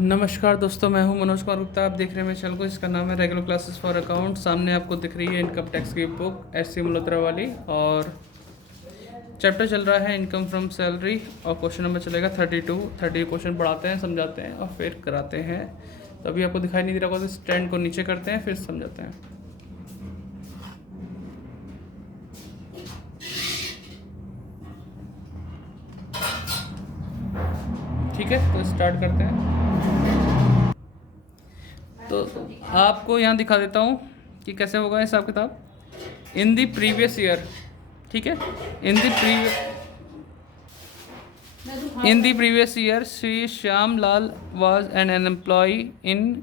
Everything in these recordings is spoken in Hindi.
नमस्कार दोस्तों, मैं हूं मनोज कुमार गुप्ता। आप देख रहे हैं मेरे चैनल को, इसका नाम है रेगुलर क्लासेस फॉर अकाउंट। सामने आपको दिख रही है इनकम टैक्स की बुक एस.सी. मल्होत्रा वाली, और चैप्टर चल रहा है इनकम फ्रॉम सैलरी, और क्वेश्चन नंबर चलेगा 30 क्वेश्चन पढ़ाते हैं, समझाते हैं और फिर कराते हैं। तो अभी आपको दिखाई नहीं दे रहा होगा, तो स्टैंड को नीचे करते हैं फिर समझाते हैं। ठीक है, तो स्टार्ट करते हैं। तो आपको यहाँ दिखा देता हूँ कि कैसे होगा हिसाब किताब। इन द प्रीवियस ईयर, ठीक है, in the previous year Shri Shyam Lal was an employ in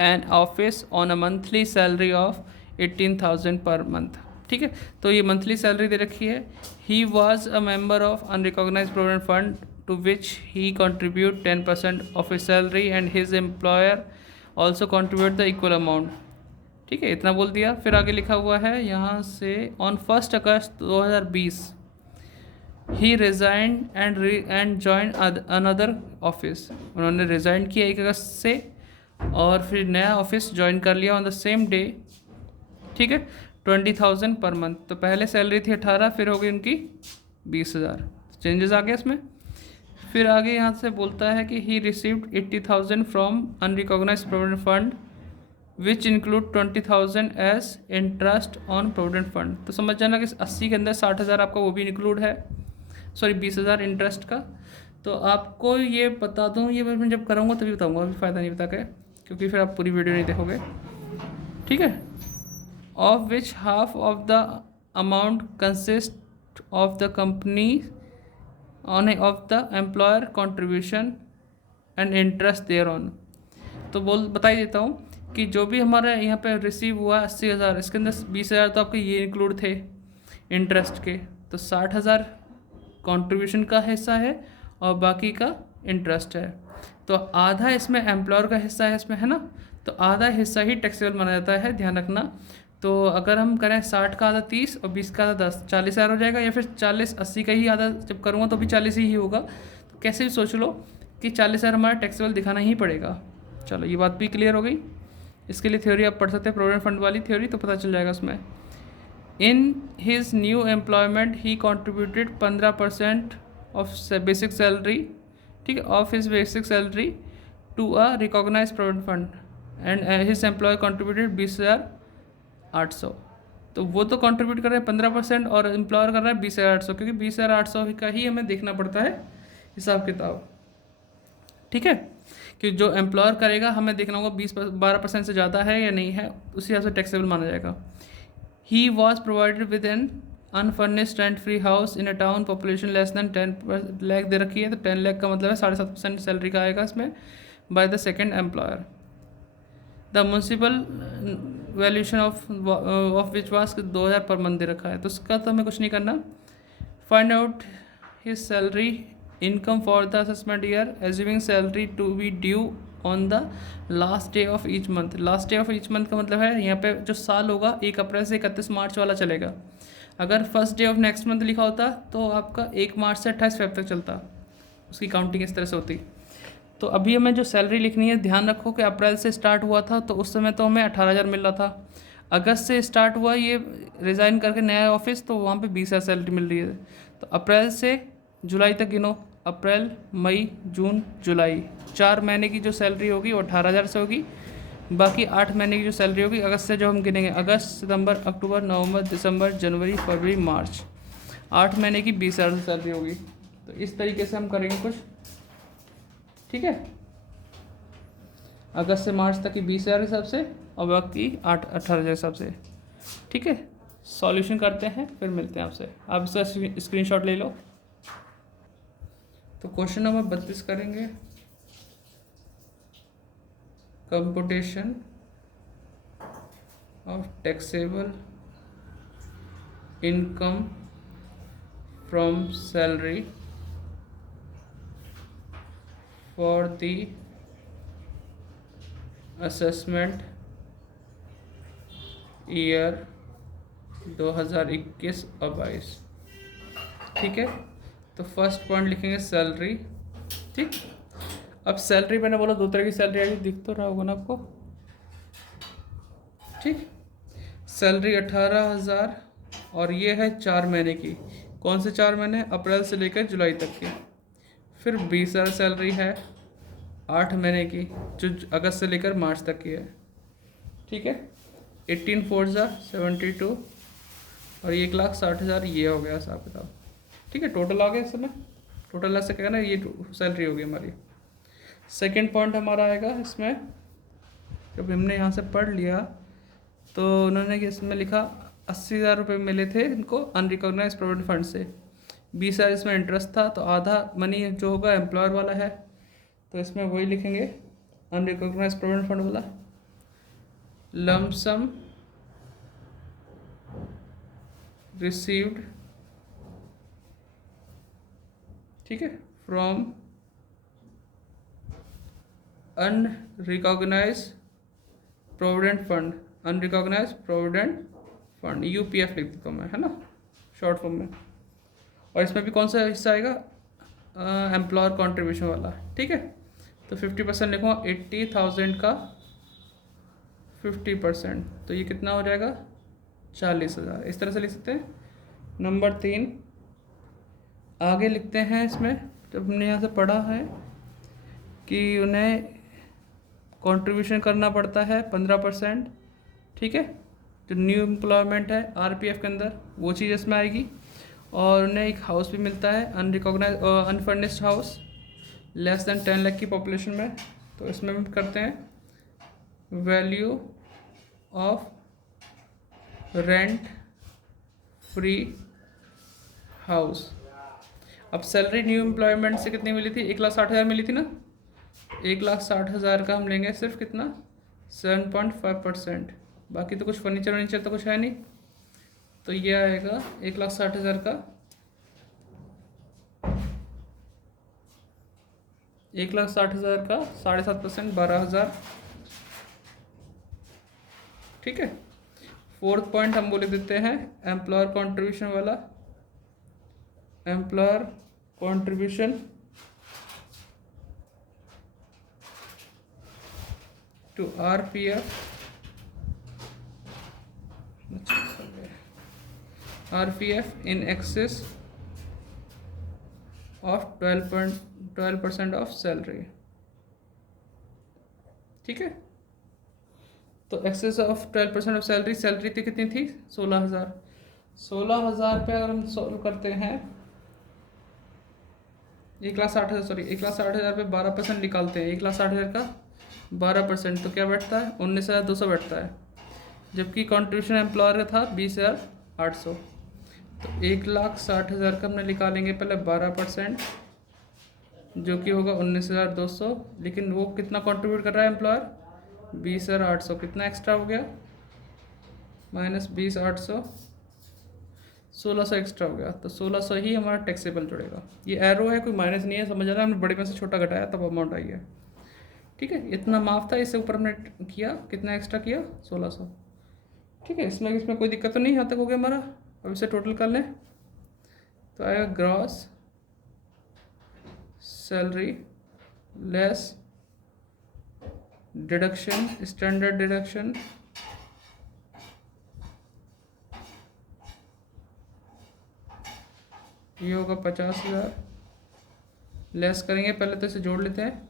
an office on a monthly salary of 18,000 per month. ठीक है, तो ये मंथली सैलरी दे रखी है। He was a member of unrecognize provident fund to which he contribute 10% of his salary and his employer also contribute the equal amount. ठीक है, इतना बोल दिया। फिर आगे लिखा हुआ है यहाँ से, on 1 August 2020 he resign and join another office. उन्होंने रिज़ाइन किया 1 अगस्त से और फिर नया ऑफिस ज्वाइन कर लिया ऑन द सेम डे। ठीक है, 20,000 पर मंथ। तो पहले सैलरी थी 18, फिर हो गई उनकी 20,000। चेंजेस आ गए इसमें। फिर आगे यहाँ से बोलता है कि he received 80,000 from unrecognized provident fund which include 20,000 as interest on provident fund. तो समझ जाना कि 80 के अंदर 60,000 आपका वो भी इंक्लूड है, सॉरी 20,000 इंटरेस्ट का। तो आपको ये बता दूँ, ये मैं जब कराऊंगा तभी बताऊंगा, अभी फ़ायदा नहीं बता के, क्योंकि फिर आप पूरी वीडियो नहीं देखोगे। ठीक है, of which half of the amount consist of the company on of the employer contribution and interest there on. तो बता ही देता हूँ कि जो भी हमारा यहाँ पे रिसीव हुआ 80,000, इसके अंदर 20,000 तो आपके ये इंक्लूड थे इंटरेस्ट के, तो 60,000 कंट्रीब्यूशन का हिस्सा है और बाकी का इंटरेस्ट है। तो आधा इसमें एम्प्लॉयर का हिस्सा है इसमें, है ना, तो आधा हिस्सा ही टैक्सेबल माना जाता है, ध्यान रखना। तो अगर हम करें 60 का आधा 30 और 20 का आधा 10, 40,000 हो जाएगा, या फिर 40 80 का ही आधा जब करूँगा तो भी 40 ही होगा। तो कैसे भी सोच लो कि 40,000 हमारा टैक्सेबल दिखाना ही पड़ेगा। चलो, ये बात भी क्लियर हो गई। इसके लिए थ्योरी आप पढ़ सकते हैं, प्रोविडेंट फंड वाली थ्योरी, तो पता चल जाएगा उसमें। In his new employment he contributed 15% of basic salary, ठीक है, of his basic salary to a recognise provident fund and his employ contributed 20,800। तो वो तो कंट्रीब्यूट कर रहे हैं 15% और एम्प्लॉयर कर रहा है 20,800, क्योंकि 20,800 का ही हमें देखना पड़ता है हिसाब किताब। ठीक है, कि जो एम्प्लॉयर करेगा हमें देखना होगा 12% से ज़्यादा है या नहीं है, उसी हिसाब से टैक्सेबल माना जाएगा। He was provided with an unfurnished rent free house in a town population less than 10 lakh दे रखी है। तो 10 लाख का मतलब है 7.5% सैलरी का आएगा इसमें, by the second employer. The municipal valuation of which वास 2,000 पर मंथ दे रखा है, तो उसका तो हमें कुछ नहीं करना। Find out his salary income for the assessment year assuming salary to be due on the last day of each month. Last day of each month का मतलब है यहाँ पे जो साल होगा 1 अप्रैल से 31 मार्च वाला चलेगा। अगर first day of next month लिखा होता तो आपका 1 मार्च से 28 फेब तक चलता, उसकी काउंटिंग इस तरह से होती। तो अभी हमें जो सैलरी लिखनी है, ध्यान रखो कि अप्रैल से स्टार्ट हुआ था तो उस समय तो हमें 18,000 मिल रहा था। अगस्त से स्टार्ट हुआ ये रिज़ाइन करके नया ऑफिस, तो वहाँ पे 20,000 सैलरी मिल रही है। तो अप्रैल से जुलाई तक गिनो, अप्रैल मई जून जुलाई, 4 महीने की जो सैलरी होगी वो 18,000 से होगी। बाकी 8 महीने की जो सैलरी होगी अगस्त से जो हम गिनेंगे, अगस्त सितंबर अक्टूबर नवंबर दिसंबर जनवरी फरवरी मार्च, 8 महीने की 20,000 सैलरी होगी। तो इस तरीके से हम करेंगे कुछ। ठीक है, अगस्त से मार्च तक की 20,000 के हिसाब से और बाकी 18,000 हिसाब से। ठीक है, सॉल्यूशन करते हैं फिर मिलते हैं आपसे। आप इसका स्क्रीनशॉट ले लो। तो क्वेश्चन नंबर 32 करेंगे, computation of taxable income from salary for the assessment year 2021 और 22। ठीक है, तो फर्स्ट पॉइंट लिखेंगे सैलरी। ठीक, अब सैलरी मैंने बोला 2 तरह की सैलरी आएगी, दिख तो रहा होगा ना आपको, ठीक। सैलरी 18,000 और ये है 4 महीने की। कौन से 4 महीने? अप्रैल से लेकर जुलाई तक की। फिर 20,000 सैलरी है 8 महीने की, जो अगस्त से लेकर मार्च तक की है, ठीक है। 18 4 72 और 1,60,000 ये हो गया हिसाब किताब, ठीक है। टोटल आ गया इस समय, टोटल ऐसे क्या ना, ये सैलरी होगी हमारी। सेकंड पॉइंट हमारा आएगा इसमें, जब हमने यहाँ से पढ़ लिया तो उन्होंने इसमें लिखा 80,000 रुपये मिले थे इनको अनरिकॉग्नाइज प्रोविडेंट फंड से, 20,000 इसमें इंटरेस्ट था, तो आधा मनी जो होगा एम्प्लॉयर वाला है, तो इसमें वही लिखेंगे अनरिकॉग्नाइज प्रोविडेंट फंड वाला। लमसम रिसीव्ड, ठीक है, from unrecognised provident fund, unrecognised provident fund, UPF लिख देता हूँ मैं, है ना, शॉर्ट फॉर्म में। और इसमें भी कौन सा हिस्सा आएगा? एम्प्लॉयर कॉन्ट्रीब्यूशन वाला, ठीक है। तो 50% लिखूँगा, 80,000 का 50%, तो ये कितना हो जाएगा? 40,000। इस तरह से लिख सकते हैं। नंबर 3 आगे लिखते हैं इसमें, जब हमने यहाँ से पढ़ा है कि उन्हें कंट्रीब्यूशन करना पड़ता है 15%, ठीक है, जो न्यू एम्प्लॉयमेंट है आरपीएफ के अंदर, वो चीज़ इसमें आएगी। और उन्हें एक हाउस भी मिलता है unrecognised unfurnished house less than 10 lakh की पॉपुलेशन में, तो इसमें भी करते हैं value of rent free house. अब सैलरी न्यू एम्प्लॉयमेंट से कितनी मिली थी? 1,60,000 मिली थी ना, 1,60,000 का हम लेंगे सिर्फ कितना? 7.5%। बाकी तो कुछ फर्नीचर तो कुछ है नहीं, तो ये आएगा 1,60,000 का 1,60,000 का 7.5%, 12,000, ठीक है। फोर्थ पॉइंट हम बोले देते हैं एम्प्लॉयर कॉन्ट्रीब्यूशन वाला, employer contribution to RPF, RPF in excess of 12% of salary, ठीक है। तो excess of 12% of salary, salary थी कितनी थी? 16,000। 16,000 पे अगर हम सॉल्व करते हैं 1,60,000, सॉरी 1,60,000 पे 12% निकालते हैं, 1,60,000 का 12%, तो क्या बैठता है? 19,200 बैठता है, जबकि कॉन्ट्रीब्यूशन एम्प्लॉयर का था 20,800। तो 1,60,000 का हमने निकालेंगे पहले 12%, जो कि होगा 19,200, लेकिन वो कितना कंट्रीब्यूट कर रहा है एम्प्लॉयर? 20,800। कितना एक्स्ट्रा हो गया? माइनस 20,800, 1,600 एक्स्ट्रा हो गया, तो 1,600 ही हमारा टैक्सेबल जुड़ेगा। ये एरो है, कोई माइनस नहीं है, समझ रहा है, हमने बड़े में से छोटा घटाया तब अमाउंट आई है, ठीक है। इतना माफ था, इससे ऊपर हमने किया, कितना एक्स्ट्रा किया? 1,600, ठीक है। इसमें कोई दिक्कत तो नहीं, यहाँ तक हो गया हमारा। अब इसे टोटल कर लें तो आएगा gross salary less deduction, standard deduction, ये होगा 50,000, लेस करेंगे, पहले तो इसे जोड़ लेते हैं,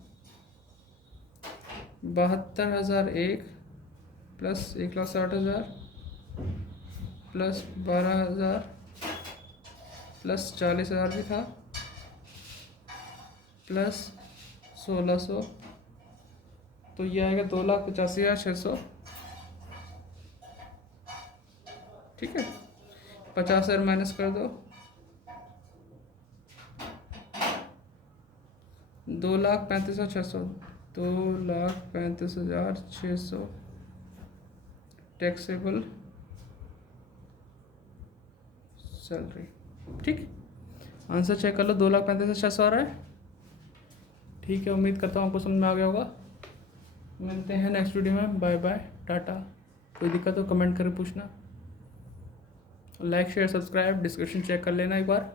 72,001 प्लस 1,60,000 प्लस 12,000 प्लस 40,000 भी था प्लस 1,600, तो ये आएगा 2,85,600, ठीक है। 50,000 माइनस कर दो, 2,35,600, 2,35,600 टैक्सेबल सैलरी, ठीक। आंसर चेक कर लो, 2,35,600 आ रहा है, ठीक है। उम्मीद करता हूँ आपको समझ में आ गया होगा। मिलते हैं नेक्स्ट वीडियो में, बाय बाय, टाटा। कोई दिक्कत हो कमेंट करके पूछना, like share subscribe, description check कर लेना एक बार।